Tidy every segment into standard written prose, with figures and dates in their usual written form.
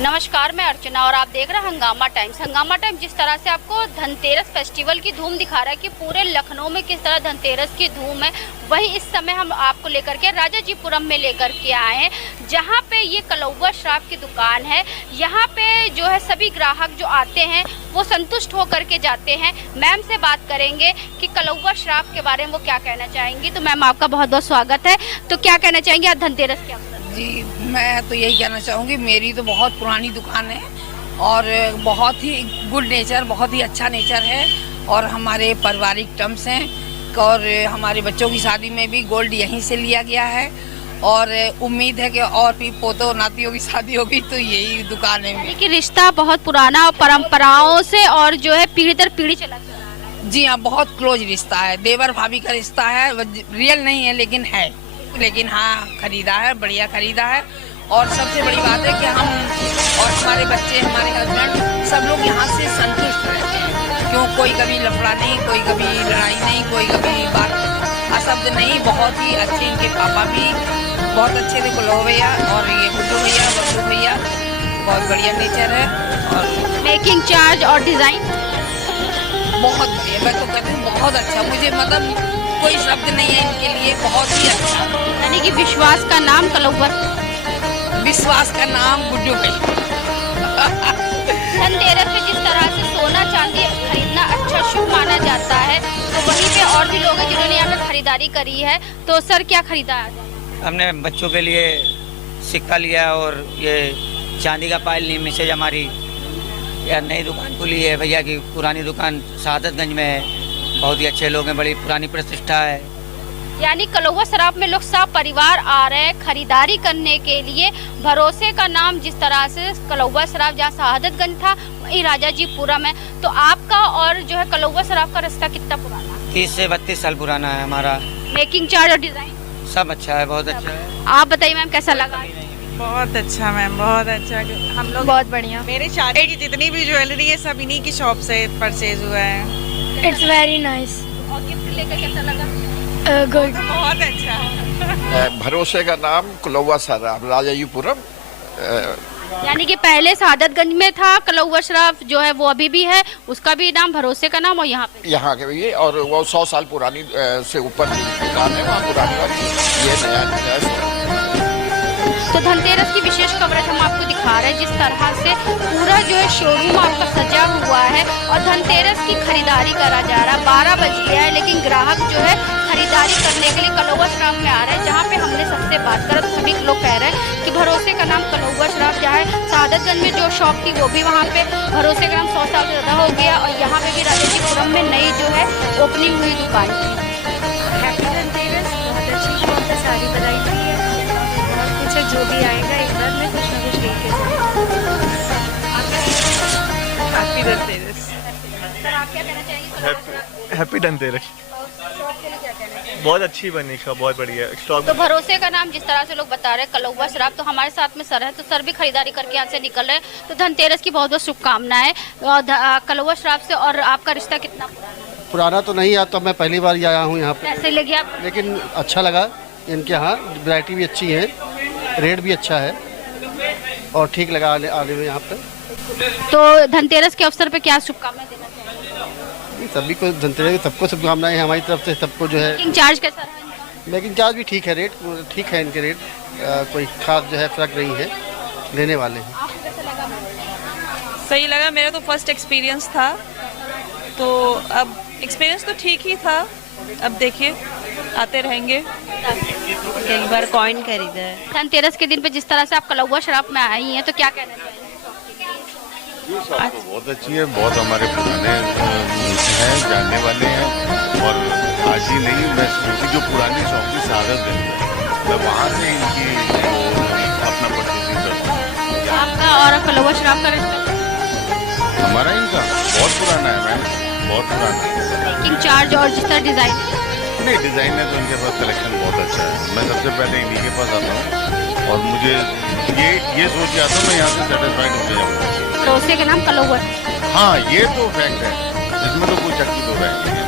नमस्कार, मैं अर्चना और आप देख रहे हैं हंगामा टाइम्स। हंगामा टाइम्स जिस तरह से आपको धनतेरस फेस्टिवल की धूम दिखा रहा है कि पूरे लखनऊ में किस तरह धनतेरस की धूम है, वही इस समय हम आपको लेकर के राजाजीपुरम में लेकर के आए हैं, जहां पे ये कलौवा शराब की दुकान है। यहाँ पे जो है सभी ग्राहक जो आते हैं वो संतुष्ट होकर के जाते हैं। मैम से बात करेंगे कि कलौवा शराब के बारे में वो क्या कहना चाहेंगी। तो मैम, आपका बहुत बहुत स्वागत है। तो क्या कहना चाहेंगे आज धनतेरस के अवसर? जी, मैं तो यही कहना चाहूँगी, मेरी तो बहुत पुरानी दुकान है और बहुत ही गुड नेचर, बहुत ही अच्छा नेचर है और हमारे पारिवारिक टर्म्स हैं और हमारे बच्चों की शादी में भी गोल्ड यहीं से लिया गया है और उम्मीद है कि और भी पोतों नातियों की शादी होगी तो यही दुकान है मेरी। कि रिश्ता बहुत पुराना और परंपराओं से और जो है पीढ़ी दर पीढ़ी चला आ रहा है। जी हाँ, बहुत क्लोज रिश्ता है, देवर भाभी का रिश्ता है, रियल नहीं है लेकिन हाँ खरीदा है, बढ़िया खरीदा है। और सबसे बड़ी बात है कि हम और हमारे बच्चे, हमारे हस्बैंड सब लोग यहाँ से संतुष्ट रहते हैं। क्यों, कोई कभी लफड़ा नहीं, कोई कभी लड़ाई नहीं, कोई कभी बात अशब्द नहीं। बहुत ही अच्छे इनके पापा भी बहुत अच्छे थे, कुलो भैया और ये गुड्डू भैया, बब्बू भैया, बहुत बढ़िया नेचर है। और मेकिंग चार्ज और डिजाइन बहुत बढ़िया, मैं तो कहती हूँ बहुत अच्छा। मुझे मतलब कोई शब्द नहीं है इनके लिए, बहुत ही अच्छा। यानी कि विश्वास का नाम कलौवा, विश्वास का नाम गुड्डू भाई। धनतेरस पे जिस तरह से सोना चांदी खरीदना अच्छा शुभ माना जाता है, तो वहीं पे और भी लोग हैं जिन्होंने यहाँ पे खरीदारी करी है। तो सर, क्या खरीदा आज? हमने बच्चों के लिए सिक्का लिया और ये चांदी का पायल ली। मिसेज हमारी यार नई दुकान खुली है भैया की, पुरानी दुकान शहादतगंज में है। बहुत ही अच्छे लोग हैं, बड़ी पुरानी प्रतिष्ठा है। यानी कलौवा शराब में लोग सब परिवार आ रहे हैं खरीदारी करने के लिए। भरोसे का नाम जिस तरह से कलौवा शराब जहाँ शहादतगंज था वही राजाजीपुरम है। तो आपका और जो है कलौवा शराब का रिश्ता कितना पुराना है? 30 से 32 साल पुराना है हमारा। मेकिंग चार्ज और डिजाइन सब अच्छा है, बहुत अच्छा है। आप बताइए मैम, कैसा लगा? बहुत अच्छा मैम, बहुत अच्छा। हम लोग बहुत बढ़िया। मेरे शादी की जितनी भी ज्वेलरी है सब इन्हीं की शॉप से परचेज हुआ है। It's very nice. और गिफ्ट लेकर कैसा लगा? गुड। बहुत अच्छा। भरोसे का नाम कलौवा शराब राजाजीपुरम। यानी कि पहले शहादतगंज में था कलौवा शराब, जो है वो अभी भी है, उसका भी नाम भरोसे का नाम। और यहाँ के भी, और वो 100 साल पुरानी से ऊपर दुकान है वहाँ पुरानी वाली, ये नया। तो धनतेरस की विशेष कवरेज हम आपको दिखा रहे हैं, जिस तरह से पूरा जो है शोरूम आपका सजा हुआ है और धनतेरस की खरीदारी करा जा रहा है। 12 बज गया है लेकिन ग्राहक जो है खरीदारी करने के लिए कलौवा शराब में आ रहे हैं, जहाँ पे हमने सबसे बात करा तो सभी लोग कह रहे हैं कि भरोसे का नाम कलौवा शराब जहाँ है। शहादतगंज में जो शॉप थी वो भी वहाँ पे भरोसे का नाम 100 साल से ज़्यादा हो गया और यहाँ पे भी राजाजीपुरम में नई जो है ओपनिंग हुई दुकान थी। हैप्पी धनतेरस। बहुत अच्छी शॉप है, सारी वैरायटी है, बहुत कुछ है। जो भी आएगा एक बार में कुछ ना कुछ लेके जाएगा। हैप्पी धनतेरस। सर, आप क्या कहना चाहेंगे? हैप्पी धनतेरस। बहुत अच्छी बनी शॉप, बहुत बढ़िया स्टॉक। तो भरोसे का नाम जिस तरह से लोग बता रहे हैं कलौवा शराब, तो हमारे साथ में सर है, तो सर भी खरीदारी करके यहाँ से निकल रहे हैं। तो धनतेरस की बहुत बहुत शुभकामनाएं कलौवा शराब से। और आपका रिश्ता कितना पुराना तो नहीं, आता मैं पहली बार आया हूँ यहाँ पे, कैसे लगे आप? लेकिन अच्छा लगा। इनके यहाँ वैरायटी भी अच्छी है, रेट भी अच्छा है और ठीक लगा आने में यहाँ पे। तो धनतेरस के अवसर पे क्या शुभकामनाएं देना चाहिए? सभी को धनतेरस की सबको शुभकामनाएं हैं हमारी तरफ से। सबको जो है मेकिंग चार्ज कैसा है? मेकिंग चार्ज भी ठीक है, रेट ठीक है इनके रेट, कोई खास जो है फर्क नहीं है, लेने वाले हैं। आपको कैसा लगा? सही लगा, मेरा तो फर्स्ट एक्सपीरियंस था, तो अब एक्सपीरियंस तो ठीक ही था। अब देखिए, आते रहेंगे। एक बार कॉइन खरीदा है। धनतेरस के दिन पे जिस तरह से आप कलौवा शराब में आई हैं, तो क्या कहना चाहिए? ये शॉप तो बहुत अच्छी है, बहुत हमारे पुराने हैं, जानने वाले हैं। और आज ही नहीं, मैं इनकी जो पुरानी शॉप थी शहादतगंज में, मैं वहाँ से इनकी अपना परचेजिंग करता हूँ। आपका और कलौवा शराब का रिश्ता? हमारा इनका बहुत पुराना है मैम, बहुत पुराना है। मेकिंग चार्ज और जिस तरह डिजाइन नहीं, डिज़ाइन है तो इनके पास कलेक्शन बहुत अच्छा है। मैं सबसे पहले इन्हीं के पास आता हूँ और मुझे ये सोच के आता हूँ मैं यहाँ से सेटिस्फाइड होते जाऊँगा। भरोसे का नाम कलौवा। हाँ, ये तो फैक्ट है, इसमें तो कोई शक की दो राय नहीं है।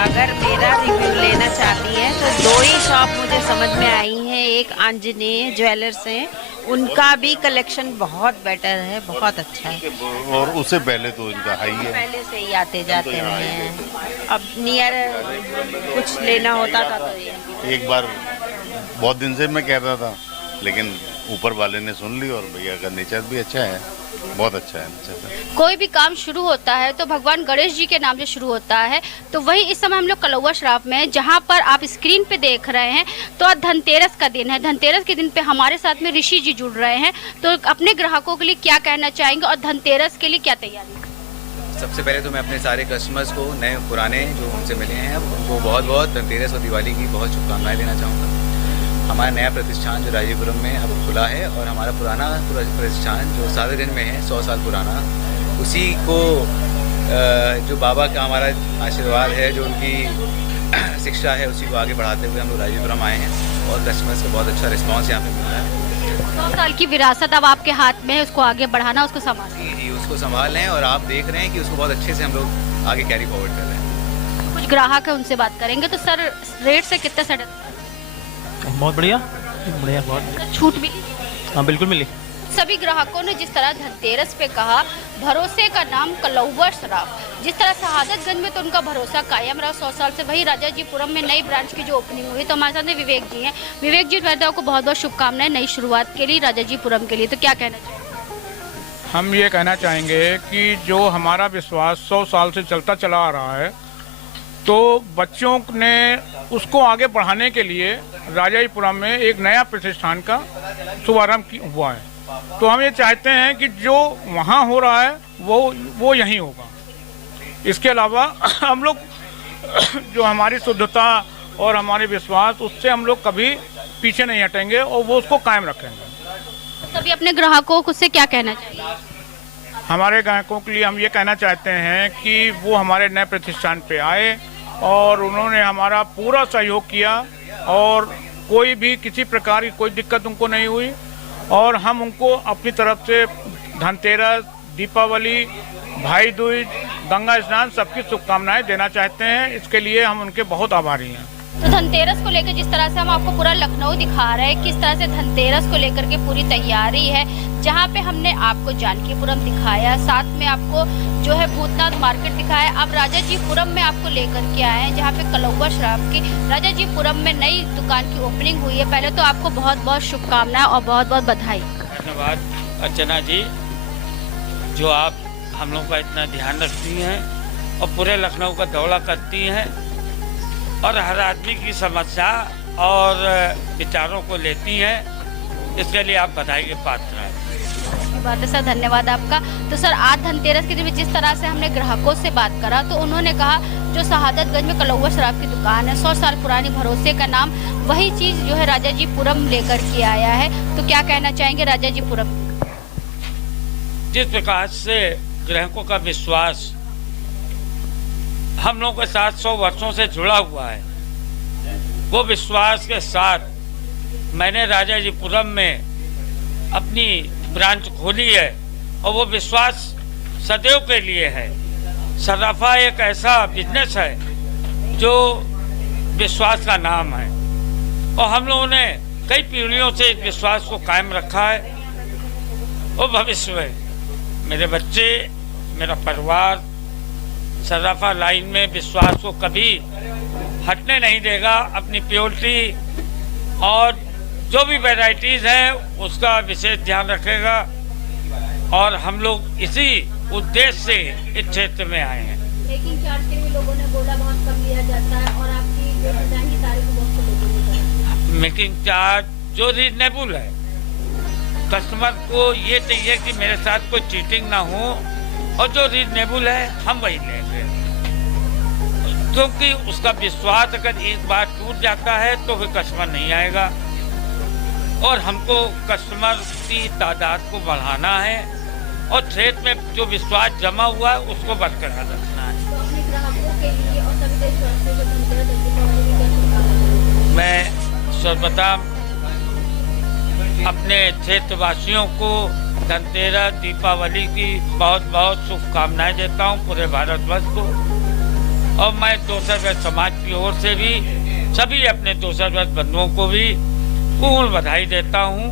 अगर मेरा रिव्यू लेना चाहती है तो 2 ही शॉप मुझे समझ में आई हैं। एक आंजनेय ज्वेलर्स हैं, उनका भी कलेक्शन बहुत बेटर है, बहुत अच्छा है। और उससे पहले तो इनका हाई है, पहले से ही आते जाते रहे हैं। अब नियर कुछ लेना होता था तो ये एक बार बहुत दिन से मैं कहता था, लेकिन ऊपर वाले ने सुन ली और भैया का नेचर भी अच्छा है, बहुत अच्छा है नेचर। कोई भी काम शुरू होता है तो भगवान गणेश जी के नाम से शुरू होता है। तो वही इस समय हम लोग कलौवा शराब में हैं, जहाँ पर आप स्क्रीन पे देख रहे हैं। तो आज धनतेरस का दिन है। धनतेरस के दिन पे हमारे साथ में ऋषि जी जुड़ रहे हैं। तो अपने ग्राहकों के लिए क्या कहना चाहेंगे और धनतेरस के लिए क्या तैयारी? सबसे पहले तो मैं अपने सारे कस्टमर्स को, नए पुराने जो उनसे मिले हैं, उनको बहुत बहुत धनतेरस और दिवाली की बहुत शुभकामनाएं देना चाहूँगा। हमारा नया प्रतिष्ठान जो राजीपुरम में अब खुला है और हमारा पुराना प्रतिष्ठान जो सादरगंज में है 100 साल पुराना, उसी को जो बाबा का हमारा आशीर्वाद है, जो उनकी शिक्षा है, उसी को आगे बढ़ाते हुए हम लोग राजीपुरम आए हैं और कस्टमर्स को बहुत अच्छा रिस्पांस यहाँ पे मिल रहा है। 100 साल की विरासत अब आपके हाथ में है, उसको आगे बढ़ाना, उसको संभालना। जी, उसको संभाल रहे हैं और आप देख रहे हैं कि उसको बहुत अच्छे से हम लोग आगे कैरी फॉरवर्ड कर रहे हैं। कुछ ग्राहक है, उनसे बात करेंगे। तो सर, रेट से कितने से बहुत बढ़िया, बढ़िया, बहुत छूट मिली? हाँ, बिल्कुल मिली। सभी ग्राहकों ने जिस तरह धनतेरस पे कहा, भरोसे का नाम कलौवा शराब, जिस तरह शहादतगंज में तो उनका भरोसा कायम रहा 100 साल से, वही राजाजीपुरम में नई ब्रांच की जो ओपनिंग हुई। तो हमारे साथ में विवेक जी हैं। विवेक जी, मैडम को बहुत बहुत शुभकामनाएं नई शुरुआत के लिए, राजाजीपुरम के लिए। तो क्या कहना चाहिए? हम ये कहना चाहेंगे कि जो हमारा विश्वास 100 साल से चलता चला आ रहा है, तो बच्चों ने उसको आगे बढ़ाने के लिए राजाजीपुरम में एक नया प्रतिष्ठान का शुभारंभ हुआ है। तो हम ये चाहते हैं कि जो वहाँ हो रहा है वो यहीं होगा। इसके अलावा हम लोग जो हमारी शुद्धता और हमारे विश्वास, उससे हम लोग कभी पीछे नहीं हटेंगे और वो उसको कायम रखेंगे। सभी अपने ग्राहकों को से क्या कहना चाहिए? हमारे ग्राहकों के लिए हम ये कहना चाहते हैं कि वो हमारे नए प्रतिष्ठान पे आए और उन्होंने हमारा पूरा सहयोग किया और कोई भी किसी प्रकार की कोई दिक्कत उनको नहीं हुई। और हम उनको अपनी तरफ से धनतेरस, दीपावली, भाई दूज, गंगा स्नान सबकी शुभकामनाएं देना चाहते हैं। इसके लिए हम उनके बहुत आभारी हैं। तो धनतेरस को लेकर जिस तरह से हम आपको पूरा लखनऊ दिखा रहे हैं, किस तरह से धनतेरस को लेकर के पूरी तैयारी है, जहां पे हमने आपको जानकीपुरम दिखाया, साथ में आपको जो है भूतनाथ मार्केट दिखाया। अब राजाजीपुरम में आपको लेकर के आए हैं, जहां पे कलौवा शराब की राजाजीपुरम में नई दुकान की ओपनिंग हुई है। पहले तो आपको बहुत बहुत शुभकामनाएं और बहुत बहुत बधाई। धन्यवाद अर्चना जी, जो आप हम लोग का इतना ध्यान रखती हैं और पूरे लखनऊ का दौरा करती हैं और हर आदमी की समस्या और विचारों को लेती हैं। इसके लिए आप बधाई के पात्र हैं। बात है सर, धन्यवाद आपका। तो सर, आज धनतेरस के दिन में जिस तरह से हमने ग्राहकों से बात करा, तो उन्होंने कहा जो शहादतगंज में कलौवा शराब की दुकान है, 100 साल पुरानी, भरोसे का नाम, वही चीज जो है राजाजीपुरम लेकर के आया है। तो क्या कहना चाहेंगे राजाजीपुरम? जिस प्रकार से ग्राहकों का विश्वास हम लोगों के साथ 100 वर्षों से जुड़ा हुआ है, वो विश्वास के साथ मैंने राजाजीपुरम में अपनी ब्रांच खोली है और वो विश्वास सदैव के लिए है। सराफा एक ऐसा बिजनेस है जो विश्वास का नाम है और हम लोगों ने कई पीढ़ियों से इस विश्वास को कायम रखा है। और भविष्य में मेरे बच्चे, मेरा परिवार सराफा लाइन में विश्वास को कभी हटने नहीं देगा। अपनी प्योरिटी और जो भी वैरायटीज हैं उसका विशेष ध्यान रखेगा और हम लोग इसी उद्देश्य से इस क्षेत्र में आए हैं। मेकिंग चार्ज के लिए लोगों ने बोला बहुत कम लिया जाता है और आपकी जो डिजाइन की तारीफ बहुत से लोगों ने करा। मेकिंग चार्ज जो रीजनेबल है, कस्टमर को ये चाहिए कि मेरे साथ कोई चीटिंग ना हो और जो रीजनेबल है हम वही लेंगे, क्योंकि उसका विश्वास अगर एक बार टूट जाता है तो फिर कस्टमर नहीं आएगा और हमको कस्टमर की तादाद को बढ़ाना है और क्षेत्र में जो विश्वास जमा हुआ है उसको बरकरार रखना है। मैं सर्वदा अपने क्षेत्रवासियों को धनतेरस, दीपावली की बहुत बहुत शुभकामनाएं देता हूं, पूरे भारतवर्ष को। और मैं दोसर वर्ग समाज की ओर से भी सभी अपने दोसर वर्ग बंधुओं को भी पूर्ण बधाई देता हूँ।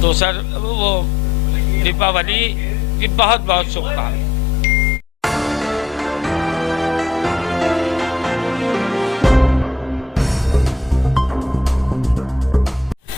दूसर वो दीपावली की बहुत बहुत शुभकामनाएं।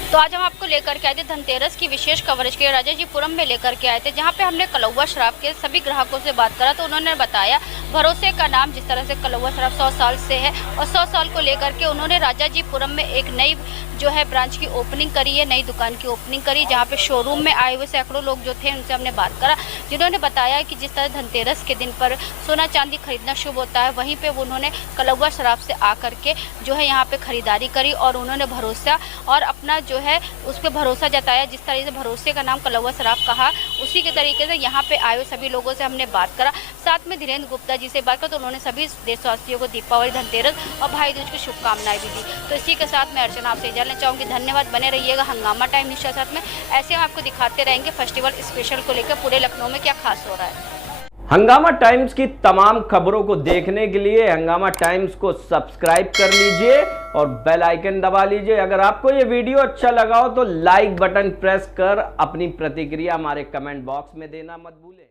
तो आज हम आपको लेकर के आए थे धनतेरस की विशेष कवरेज के राजाजीपुरम में लेकर के आए थे, जहां पे हमने कलौवा शराब के सभी ग्राहकों से बात करा तो उन्होंने बताया भरोसे का नाम जिस तरह से कलौवा शराब 100 साल से है और 100 साल को लेकर के उन्होंने राजाजीपुरम में एक नई जो है ब्रांच की ओपनिंग करी है, नई दुकान की ओपनिंग करी, जहाँ पे शोरूम में आए हुए सैकड़ों लोग जो थे उनसे हमने बात करा, जिन्होंने बताया कि जिस तरह धनतेरस के दिन पर सोना चांदी खरीदना शुभ होता है, वहीं पे उन्होंने कलौवा शराब से आकर के जो है यहाँ पे खरीदारी करी और उन्होंने भरोसा और अपना जो है उस पर भरोसा जताया। जिस तरह से भरोसे का नाम कलौवा शराब कहा, उसी के तरीके से यहाँ पे आए हुए सभी लोगों से हमने बात करा। साथ में धीरेन्द्र गुप्ता जी से बात करा तो उन्होंने सभी देशवासियों को दीपावली, धनतेरस और भाई दूज की शुभकामनाएं भी दी। तो इसी के साथ मैं अर्चना आपसे जानना चाहूँगी। धन्यवाद, बने रहिएगा हंगामा टाइम न्यूज़ के साथ में। ऐसे हम आपको दिखाते रहेंगे फेस्टिवल स्पेशल को लेकर पूरे लखनऊ में क्या खास हो रहा है। हंगामा टाइम्स की तमाम खबरों को देखने के लिए हंगामा टाइम्स को सब्सक्राइब कर लीजिए और बेल आइकन दबा लीजिए। अगर आपको ये वीडियो अच्छा लगा हो तो लाइक बटन प्रेस कर अपनी प्रतिक्रिया हमारे कमेंट बॉक्स में देना मत भूलें।